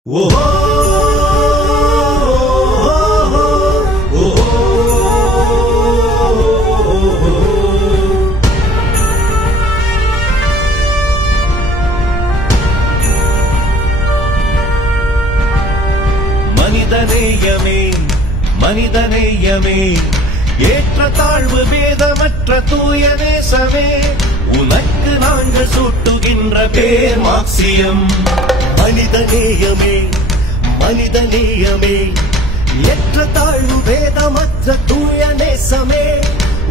மனிதநேயமே ஏற்ற தாழ்வு பேதமற்ற தூய தேசமே உனக்கு நாங்கள் சூட்டுகின்ற பேர் மார்க்சியம். மனிதநேயமே மனிதநேயமே ஏற்ற தாழ்வு பேதமற்ற தூய நேசமே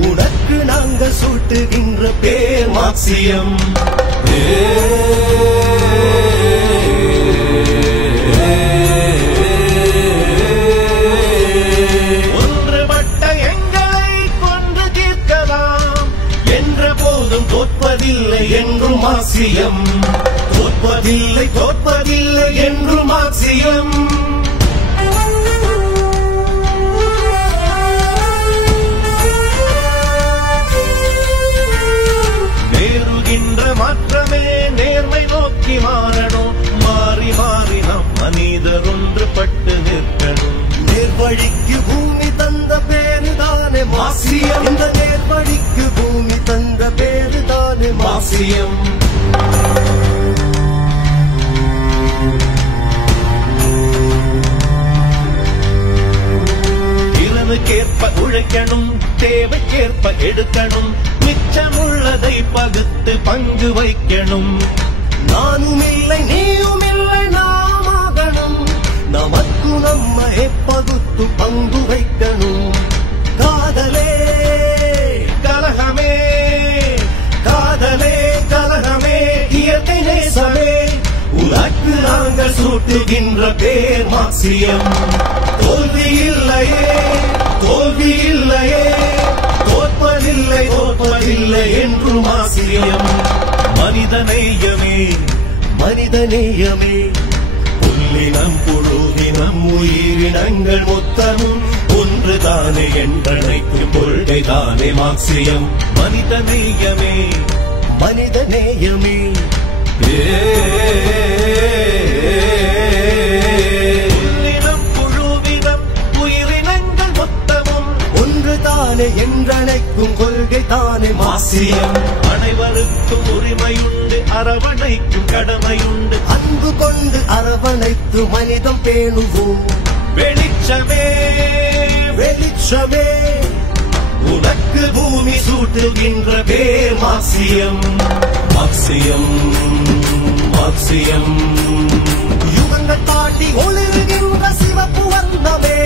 உனக்கு நாங்கள் சூட்டுகின்ற பேர் மார்க்சியம். தோற்பதில்லை என்றும் மார்க்சியம், தோற்பதில்லை தோற்பதில்லை என்றும் மார்க்சியம். நேருகின்ற மாற்றமே நேர்மை நோக்கி மாறணும், மாறி மாறி நம் மனிதர் ஒன்றுபட்டு நிற்கணும். நேர்வழிக்கு பூமி தந்த பேருதானே மார்க்சியம், இந்த நேர்வழிக்கு பூமி தந்த பேருதானே மார்க்சியம். திறனுக்கேற்ப உழைக்கணும், தேவைக்கேற்ப எடுக்கணும், மிச்சமுள்ளதை பகுத்து பங்கு வைக்கணும். நானும் இல்லை நீயும் இல்லை நாமாகணும், நமக்கு நம்மை பகுத்து பங்கு வைக்கணும். காதலே கலகமே காதலே கலகமே இயற்கை நேசமே உனக்கு நாங்கள் சூட்டுகின்ற பேர் மார்க்சியம். தோல்வி இல்லையே தோல்வி இல்லையே, தோற்பதில்லை தோற்பதில்லை என்று மார்க்சியம். மனிதநேயமே மனிதநேயமே புல்லினம் புழுவினம் உயிரினங்கள் மொத்தமும் ஒன்றுதானே என்றழைக்கும் கொள்கைதானே மார்க்சியம். மனிதநேயமே மனிதநேயமே புல்லினம் புழுவினம் உயிரினங்கள் மொத்தமும் ஒன்றுதானே என்றழைக்கும் கொள்கை தானே மார்க்சியம். அனைவருக்கும் உரிமையுண்டு, அரவணைக்கும் கடமையுண்டு, அன்பு கொண்டு அரவணைத்து மனிதம் பேணுவோம். வெளிச்சமே வெளிச்சமே உனக்கு பூமி சூட்டுகின்ற பேர் மார்க்சியம். மார்க்சியம் மார்க்சியம் யுகங்கள் தாண்டி ஒளிர்கின்ற சிவப்பு வந்தமே